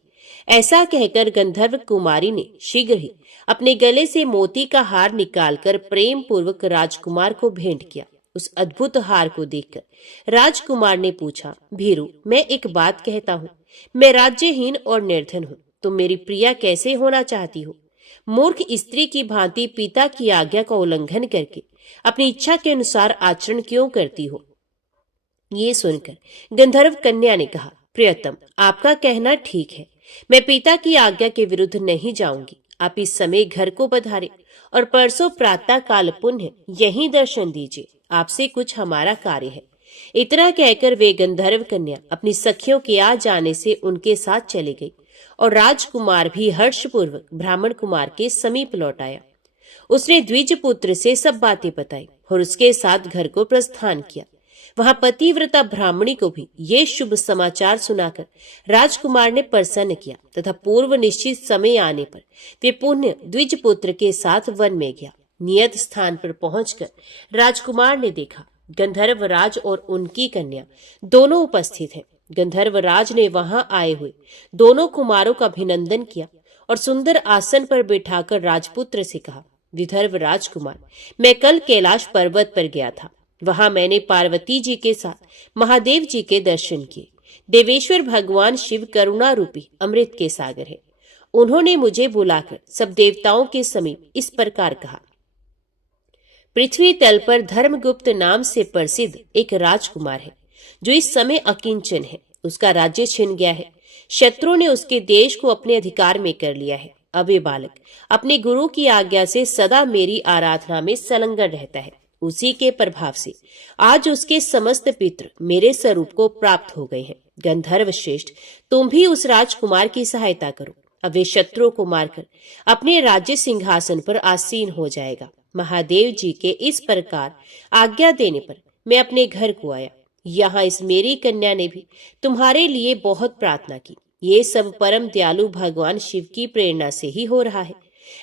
ऐसा कहकर गंधर्व कुमारी ने शीघ्र ही अपने गले से मोती का हार निकालकर प्रेम पूर्वक राजकुमार को भेंट किया। उस अद्भुत हार को देखकर राजकुमार ने पूछा, भीरू, मैं एक बात कहता हूँ, मैं राज्यहीन और निर्धन हूँ। तुम मेरी प्रिया कैसे होना चाहती हो? मूर्ख स्त्री की भांति पिता की आज्ञा का उल्लंघन करके अपनी इच्छा के अनुसार आचरण क्यों करती हो? ये सुनकर गंधर्व कन्या ने कहा, प्रियतम, आपका कहना ठीक है। मैं पिता की आज्ञा के विरुद्ध नहीं जाऊंगी। आप इस समय घर को पधारे और परसों प्रातः काल पुनः यहीं दर्शन दीजिए। आपसे कुछ हमारा कार्य है। इतना कहकर वे गंधर्व कन्या अपनी सखियों के आ जाने से उनके साथ चली गई और राजकुमार भी हर्षपूर्वक ब्राह्मण कुमार के समीप लौट आया। उसने द्विज पुत्र से सब बातें बताई और उसके साथ घर को प्रस्थान किया। वहां पतिव्रता ब्राह्मणी को भी ये शुभ समाचार सुनाकर राजकुमार ने प्रसन्न किया तथा पूर्व निश्चित समय आने पर वे पुण्य द्विज पुत्र के साथ वन में गया। नियत स्थान पर पहुंचकर राजकुमार ने देखा गंधर्व राज और उनकी कन्या दोनों उपस्थित हैं। गंधर्व राज ने वहां आए हुए दोनों कुमारों का अभिनंदन किया और सुंदर आसन पर बिठाकर राजपुत्र से कहा, विदर्भ राजकुमार, मैं कल कैलाश पर्वत पर गया था। वहां मैंने पार्वती जी के साथ महादेव जी के दर्शन किए। देवेश्वर भगवान शिव करुणा रूपी अमृत के सागर है। उन्होंने मुझे बुलाकर सब देवताओं के समीप इस प्रकार कहा, पृथ्वी तल पर धर्मगुप्त नाम से प्रसिद्ध एक राजकुमार है जो इस समय अकिंचन है। उसका राज्य छिन गया है। शत्रुओं ने उसके देश को अपने अधिकार में कर लिया है। अब ये बालक अपने गुरु की आज्ञा से सदा मेरी आराधना में संलग्न रहता है। उसी के प्रभाव से आज उसके समस्त पितृ मेरे स्वरूप को प्राप्त हो गए हैं। गंधर्व श्रेष्ठ, तुम भी उस राजकुमार की सहायता करो। अब वे शत्रुओं को मारकर अपने राज्य सिंहासन पर आसीन हो जाएगा। महादेव जी के इस प्रकार आज्ञा देने पर मैं अपने घर को आया। यहाँ इस मेरी कन्या ने भी तुम्हारे लिए बहुत प्रार्थना की। ये सब परम दयालु भगवान शिव की प्रेरणा से ही हो रहा है।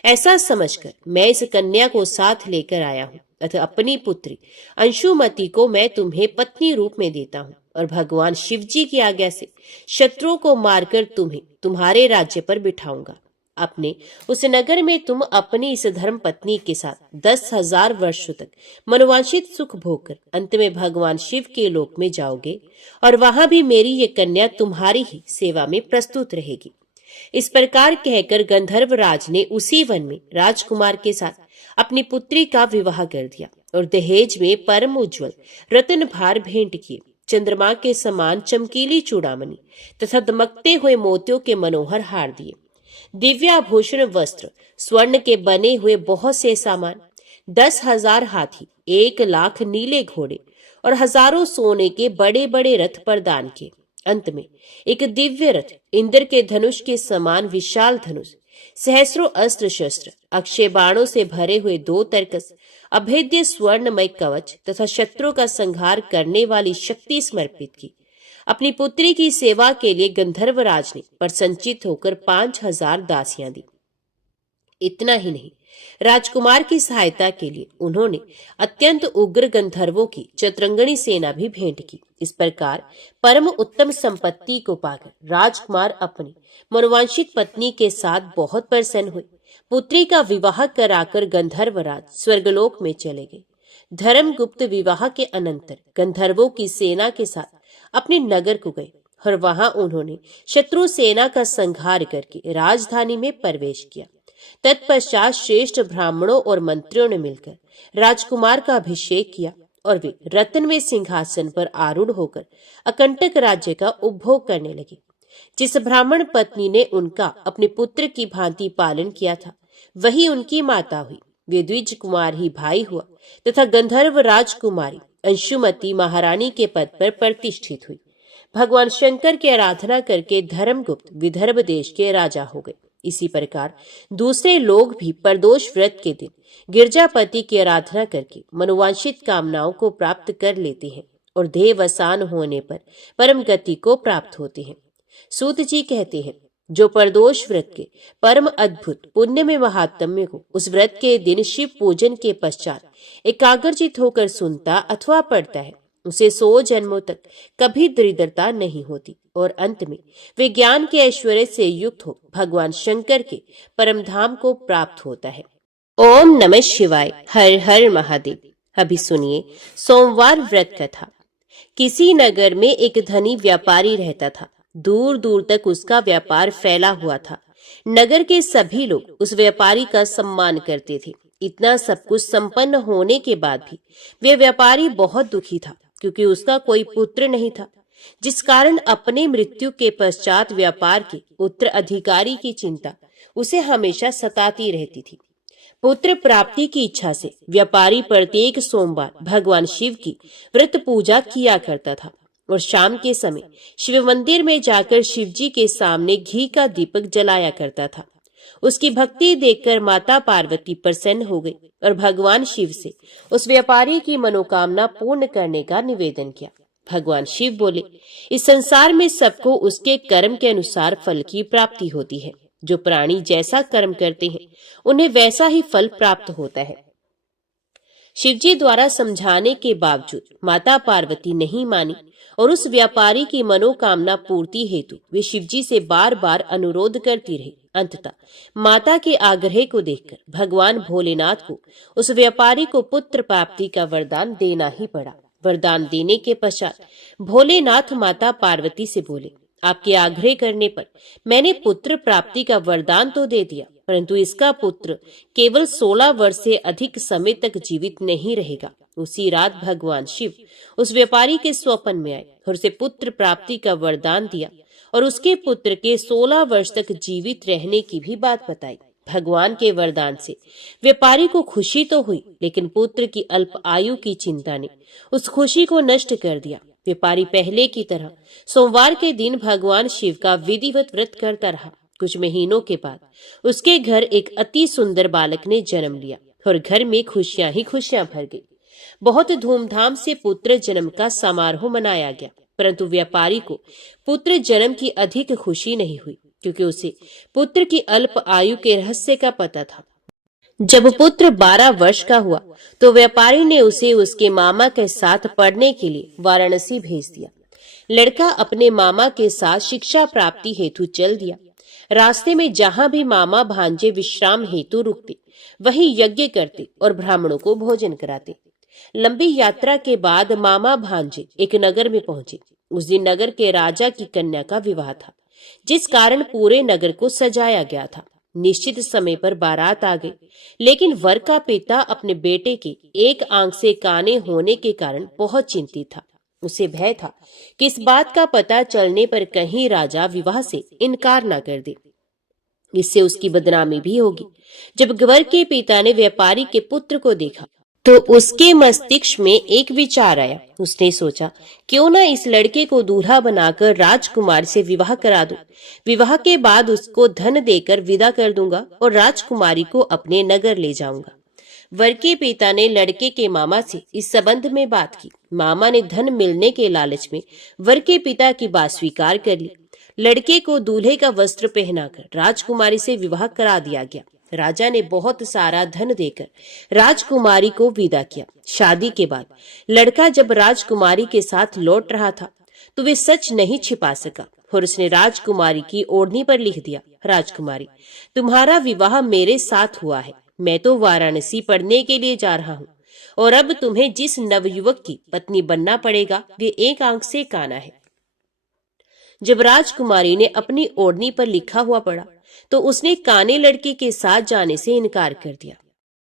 ऐसा समझकर मैं इस कन्या को साथ लेकर आया हूँ अतः अपनी पुत्री अंशुमति को मैं तुम्हें पत्नी रूप में देता हूँ और भगवान शिव जी की आज्ञा से शत्रुओं को मारकर तुम्हें तुम्हारे राज्य पर बिठाऊंगा। अपने उस नगर में तुम अपनी इस धर्म पत्नी के साथ 10,000 वर्षों तक मनोवांछित सुख भोग कर अंत में भगवान शिव के लोक में जाओगे और वहां भी मेरी ये कन्या तुम्हारी ही सेवा में प्रस्तुत रहेगी। इस प्रकार कहकर गंधर्व राज ने उसी वन में राजकुमार के साथ अपनी पुत्री का विवाह कर दिया और दहेज में परम उज्ज्वल रत्न भार भेंट किए। चंद्रमा के समान चमकीली चूड़ामणि तथा दमकते हुए मोतियों के मनोहर हार दिए। दिव्याभूषण वस्त्र, स्वर्ण के बने हुए बहुत से सामान, 10,000 हाथी, 1,00,000 नीले घोड़े और हजारों सोने के बड़े बड़े रथ प्रदान किए। अंत में एक दिव्य रथ, इंद्र के धनुष के समान विशाल धनुष, सहस्रों अस्त्र शस्त्र, अक्षय बाणों से भरे हुए 2 तरकस, अभेद्य स्वर्णमय कवच तथा शत्रुओं का संहार करने वाली शक्ति समर्पित की। अपनी पुत्री की सेवा के लिए गंधर्वराज ने प्रसन्नचित होकर 5,000 दासियां दी। इतना ही नहीं, राजकुमार की सहायता के लिए उन्होंने अत्यंत उग्र गंधर्वों की चतुरंगणी सेना भी भेंट की। इस प्रकार परम उत्तम संपत्ति को पाकर राजकुमार अपनी मनोवांछित पत्नी के साथ बहुत प्रसन्न हुए। पुत्री का विवाह कराकर गंधर्वराज स्वर्गलोक में चले गए। धर्मगुप्त विवाह के अनंतर गंधर्वों की सेना के साथ अपने नगर को गए और वहां उन्होंने शत्रु सेना का संहार करके राजधानी में प्रवेश किया। तत्पश्चात श्रेष्ठ ब्राह्मणों और मंत्रियों ने मिलकर राजकुमार का अभिषेक किया और वे रत्नमय सिंहासन पर आरूढ़ होकर अकंटक राज्य का उपभोग करने लगे। जिस ब्राह्मण पत्नी ने उनका अपने पुत्र की भांति पालन किया था वही उनकी माता हुई। वे द्विज कुमार ही भाई हुआ तथा गंधर्व राजकुमारी अंशुमति महारानी के पद पर प्रतिष्ठित हुई। भगवान शंकर की आराधना करके धर्मगुप्त विदर्भ देश के राजा हो गए। इसी प्रकार दूसरे लोग भी प्रदोष व्रत के दिन गिरजापति की आराधना करके मनोवांछित कामनाओं को प्राप्त कर लेते हैं और देहावसान होने पर परम गति को प्राप्त होते हैं। सूत जी कहते हैं, जो प्रदोष व्रत के परम अद्भुत पुण्य में महात्म्य को उस व्रत के दिन शिव पूजन के पश्चात एकाग्रचित होकर सुनता अथवा पढ़ता है, उसे 100 जन्मों तक कभी दरिद्रता नहीं होती और अंत में वे ज्ञान के ऐश्वर्य से युक्त हो भगवान शंकर के परम धाम को प्राप्त होता है। ओम नमः शिवाय। हर हर महादेव। अभी सुनिए सोमवार व्रत कथा। किसी नगर में एक धनी व्यापारी रहता था। दूर दूर तक उसका व्यापार फैला हुआ था। नगर के सभी लोग उस व्यापारी का सम्मान करते थे। इतना सब कुछ संपन्न होने के बाद भी वे व्यापारी बहुत दुखी था क्योंकि उसका कोई पुत्र नहीं था। जिस कारण अपने मृत्यु के पश्चात व्यापार के उत्तराधिकारी की चिंता उसे हमेशा सताती रहती थी। पुत्र प्राप्ति की इच्छा से व्यापारी प्रत्येक सोमवार भगवान शिव की व्रत पूजा किया करता था और शाम के समय शिव मंदिर में जाकर शिव जी के सामने घी का दीपक जलाया करता था। उसकी भक्ति देखकर माता पार्वती प्रसन्न हो गई और भगवान शिव से उस व्यापारी की मनोकामना पूर्ण करने का निवेदन किया। भगवान शिव बोले, इस संसार में सबको उसके कर्म के अनुसार फल की प्राप्ति होती है। जो प्राणी जैसा कर्म करते हैं उन्हें वैसा ही फल प्राप्त होता है। शिवजी द्वारा समझाने के बावजूद माता पार्वती नहीं मानी और उस व्यापारी की मनोकामना पूर्ति हेतु वे शिवजी से बार बार अनुरोध करती रही। अंततः माता के आग्रह को देखकर भगवान भोलेनाथ को उस व्यापारी को पुत्र प्राप्ति का वरदान देना ही पड़ा। वरदान देने के पश्चात भोलेनाथ माता पार्वती से बोले, आपके आग्रह करने पर मैंने पुत्र प्राप्ति का वरदान तो दे दिया, परंतु इसका पुत्र केवल 16 वर्ष से अधिक समय तक जीवित नहीं रहेगा। उसी रात भगवान शिव उस व्यापारी के स्वप्न में आए और उसे पुत्र प्राप्ति का वरदान दिया और उसके पुत्र के 16 वर्ष तक जीवित रहने की भी बात बताई। भगवान के वरदान से व्यापारी को खुशी तो हुई, लेकिन पुत्र की अल्प आयु की चिंता ने उस खुशी को नष्ट कर दिया। व्यापारी पहले की तरह सोमवार के दिन भगवान शिव का विधिवत व्रत करता रहा। कुछ महीनों के बाद उसके घर एक अति सुंदर बालक ने जन्म लिया और घर में खुशियां ही खुशियां भर गई। बहुत धूमधाम से पुत्र जन्म का समारोह मनाया गया, परंतु व्यापारी को पुत्र जन्म की अधिक खुशी नहीं हुई, क्योंकि उसे पुत्र की अल्प आयु के रहस्य का पता था। जब पुत्र 12 वर्ष का हुआ तो व्यापारी ने उसे उसके मामा के साथ पढ़ने के लिए वाराणसी भेज दिया। लड़का अपने मामा के साथ शिक्षा प्राप्ति हेतु चल दिया। रास्ते में जहां भी मामा भांजे विश्राम हेतु रुकते, वहीं यज्ञ करते और ब्राह्मणों को भोजन कराते। लंबी यात्रा के बाद मामा भांजे एक नगर में पहुंचे। उस दिन नगर के राजा की कन्या का विवाह था, जिस कारण पूरे नगर को सजाया गया था। निश्चित समय पर बारात आ गई, लेकिन वर का पिता अपने बेटे के एक आंख से काने होने के कारण बहुत चिंतित था। उसे भय था कि इस बात का पता चलने पर कहीं राजा विवाह से इनकार न कर दे, इससे उसकी बदनामी भी होगी। जब वर के पिता ने व्यापारी के पुत्र को देखा तो उसके मस्तिष्क में एक विचार आया। उसने सोचा, क्यों ना इस लड़के को दूल्हा बनाकर राजकुमार से विवाह करा दूं। विवाह के बाद उसको धन देकर विदा कर दूंगा और राजकुमारी को अपने नगर ले जाऊंगा। वर के पिता ने लड़के के मामा से इस संबंध में बात की। मामा ने धन मिलने के लालच में वर के पिता की बात स्वीकार कर ली। लड़के को दूल्हे का वस्त्र पहनाकर राजकुमारी से विवाह करा दिया गया। राजा ने बहुत सारा धन देकर राजकुमारी को विदा किया। शादी के बाद लड़का जब राजकुमारी के साथ लौट रहा था तो वे सच नहीं छिपा सका और उसने राजकुमारी की ओढ़नी पर लिख दिया, राजकुमारी, तुम्हारा विवाह मेरे साथ हुआ है। मैं तो वाराणसी पढ़ने के लिए जा रहा हूँ और अब तुम्हें जिस नवयुवक की पत्नी बनना पड़ेगा वे एक आंख से काना है। जब राजकुमारी ने अपनी ओढ़नी पर लिखा हुआ पढ़ा तो उसने काने लड़के के साथ जाने से इनकार कर दिया।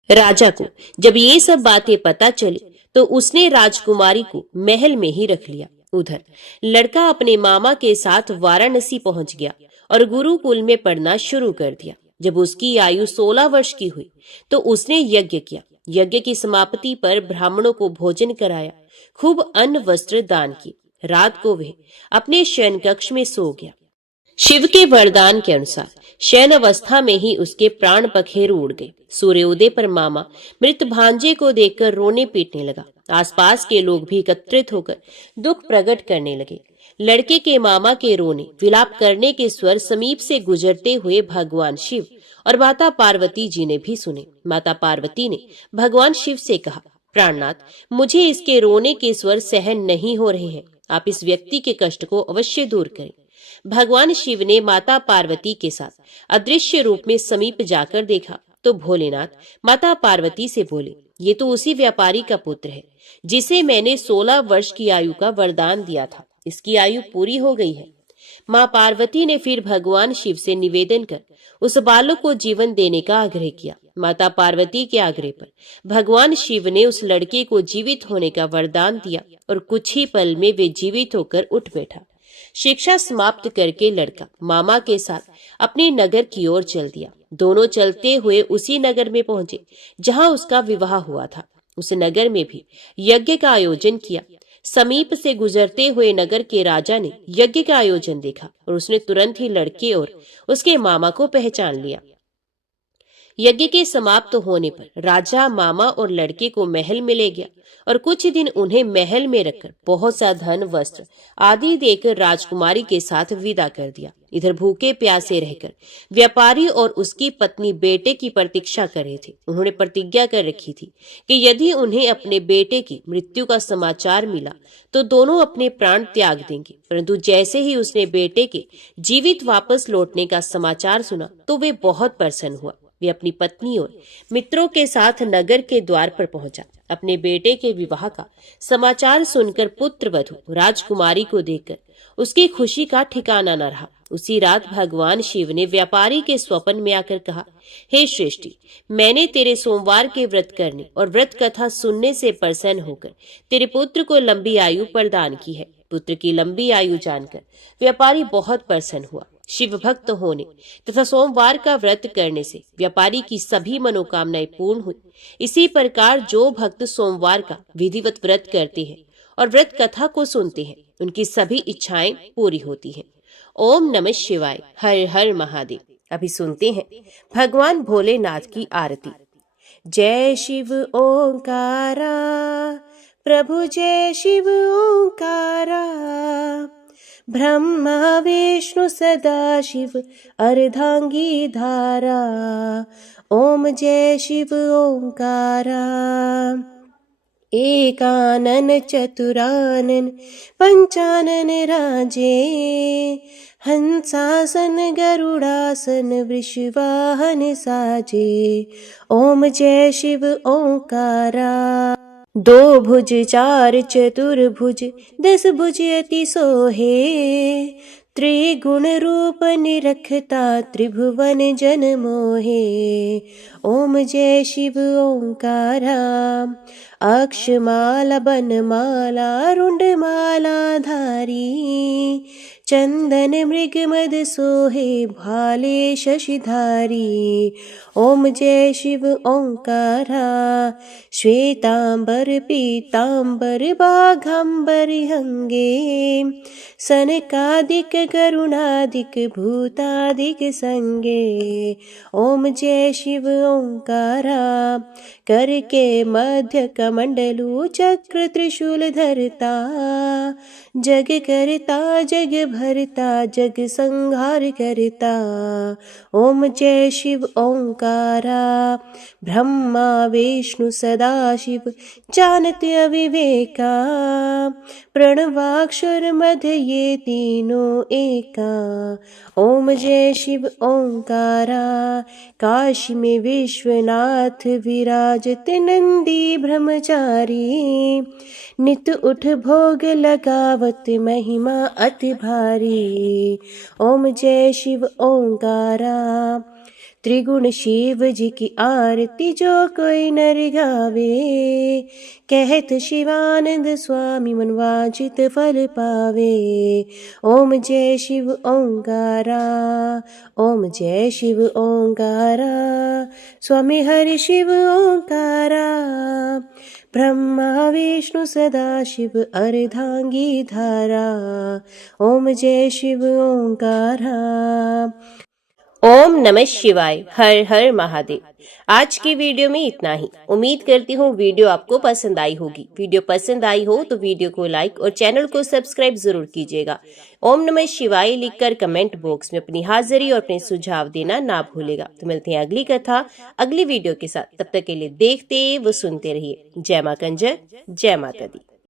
राजा को जब ये सब बातें पता चली तो उसने राजकुमारी को महल में ही रख लिया। उधर लड़का अपने मामा के साथ वाराणसी पहुंच गया और गुरुकुल में पढ़ना शुरू कर दिया। जब उसकी आयु 16 वर्ष की हुई तो उसने यज्ञ किया। यज्ञ की समाप्ति पर ब्राह्मणों को भोजन कराया, खूब अन्न वस्त्र दान किए। रात को वह अपने शयन कक्ष में सो गया। शिव के वरदान के अनुसार शयन अवस्था में ही उसके प्राण पखेरु उड़ गए। सूर्योदय पर मामा मृत भांजे को देखकर रोने पीटने लगा। आसपास के लोग भी एकत्रित होकर दुख प्रकट करने लगे। लड़के के मामा के रोने विलाप करने के स्वर समीप से गुजरते हुए भगवान शिव और माता पार्वती जी ने भी सुने। माता पार्वती ने भगवान शिव से कहा, प्राणनाथ, मुझे इसके रोने के स्वर सहन नहीं हो रहे हैं। आप इस व्यक्ति के कष्ट को अवश्य दूर करें। भगवान शिव ने माता पार्वती के साथ अदृश्य रूप में समीप जाकर देखा तो भोलेनाथ माता पार्वती से बोले, ये तो उसी व्यापारी का पुत्र है जिसे मैंने 16 वर्ष की आयु का वरदान दिया था। इसकी आयु पूरी हो गई है। माँ पार्वती ने फिर भगवान शिव से निवेदन कर उस बालक को जीवन देने का आग्रह किया। माता पार्वती के आग्रह पर भगवान शिव ने उस लड़के को जीवित होने का वरदान दिया और कुछ ही पल में वे जीवित होकर उठ बैठा। शिक्षा समाप्त करके लड़का मामा के साथ अपने नगर की ओर चल दिया। दोनों चलते हुए उसी नगर में पहुंचे जहां उसका विवाह हुआ था। उस नगर में भी यज्ञ का आयोजन किया। समीप से गुजरते हुए नगर के राजा ने यज्ञ का आयोजन देखा और उसने तुरंत ही लड़के और उसके मामा को पहचान लिया। यज्ञ के समाप्त होने पर राजा मामा और लड़के को महल में ले गया और कुछ दिन उन्हें महल में रखकर बहुत सा धन वस्त्र आदि देकर राजकुमारी के साथ विदा कर दिया। इधर भूखे प्यासे रहकर व्यापारी और उसकी पत्नी बेटे की प्रतीक्षा कर रहे थे। उन्होंने प्रतिज्ञा कर रखी थी कि यदि उन्हें अपने बेटे की मृत्यु का समाचार मिला तो दोनों अपने प्राण त्याग देंगे। परंतु जैसे ही उसने बेटे के जीवित वापस लौटने का समाचार सुना तो वे बहुत प्रसन्न हुआ। वे अपनी पत्नी और मित्रों के साथ नगर के द्वार पर पहुंचा। अपने बेटे के विवाह का समाचार सुनकर पुत्र वधू राजकुमारी को देखकर उसकी खुशी का ठिकाना न रहा। उसी रात भगवान शिव ने व्यापारी के स्वप्न में आकर कहा, हे श्रेष्ठी, मैंने तेरे सोमवार के व्रत करने और व्रत कथा सुनने से प्रसन्न होकर तेरे पुत्र को लंबी आयु प्रदान की है। पुत्र की लंबी आयु जानकर व्यापारी बहुत प्रसन्न हुआ। शिव भक्त होने तथा सोमवार का व्रत करने से व्यापारी की सभी मनोकामनाएं पूर्ण हुई। इसी प्रकार जो भक्त सोमवार का विधिवत व्रत करते हैं और व्रत कथा को सुनते हैं उनकी सभी इच्छाएं पूरी होती हैं। ओम नमः शिवाय। हर हर महादेव। अभी सुनते हैं भगवान भोलेनाथ की आरती। जय शिव ओंकारा, प्रभु जय शिव ओंकारा, ब्रह्मा विष्णु सदा शिव अर्धांगी धारा। ओम जय शिव ओंकारा। एकानन चतुरानन पंचानन राजे, हंसासन गरुड़ासन वृषवाहन साजे। ओम जय शिव ओंकारा। दो भुज चार चतुर्भुज, 10 भुज अति सोहे, त्रिगुण रूप निरखता त्रिभुवन जन मोहे। ओम जय शिव ओंकारा। अक्षमाला बनमाला रुंडमाला धारी, चंदन मृग मद सोहे भाले शशिधारी। ओम जय शिव ओंकारा। श्वेतांबर पीतांबर बाघांबर अंगे, सनकादिक गरुणादिक भूतादिक संगे। ओम जय शिव ओंकारा। करके मध्य कमंडलू चक्र त्रिशूल धरता, जग करता जग भरता जग संहार करता। ओम जय शिव ओंकारा। ब्रह्मा विष्णु सदा शिव जानत अविवेका, प्रणवाक्षर मध्य ये तीनों एका। ओम जय शिव ओंकारा। काशी में विश्वनाथ विराजत नंदी ब्रह्मचारी, नित उठ भोग लगावत महिमा अति भारी। ओम जय शिव ओंकारा। त्रिगुण शिव जी की आरती जो कोई नर गावे, कहत शिवानंद स्वामी मनवांचित फल पावे। ओम जय शिव ओंकारा। ओम जय शिव ओंकारा। स्वामी हरि शिव ओंकारा। ब्रह्मा विष्णु सदा शिव अर्धांगी धारा। ओम जय शिव ओंकारा। ओम नमः शिवाय। हर हर महादेव। आज की वीडियो में इतना ही। उम्मीद करती हूँ वीडियो आपको पसंद आई होगी। वीडियो पसंद आई हो तो वीडियो को लाइक और चैनल को सब्सक्राइब जरूर कीजिएगा। ओम नमः शिवाय लिखकर कमेंट बॉक्स में अपनी हाजिरी और अपने सुझाव देना ना भूलेगा। तो मिलते हैं अगली कथा अगली वीडियो के साथ। तब तक के लिए देखते व सुनते रहिए। जय मां कंजर, जय माता दी।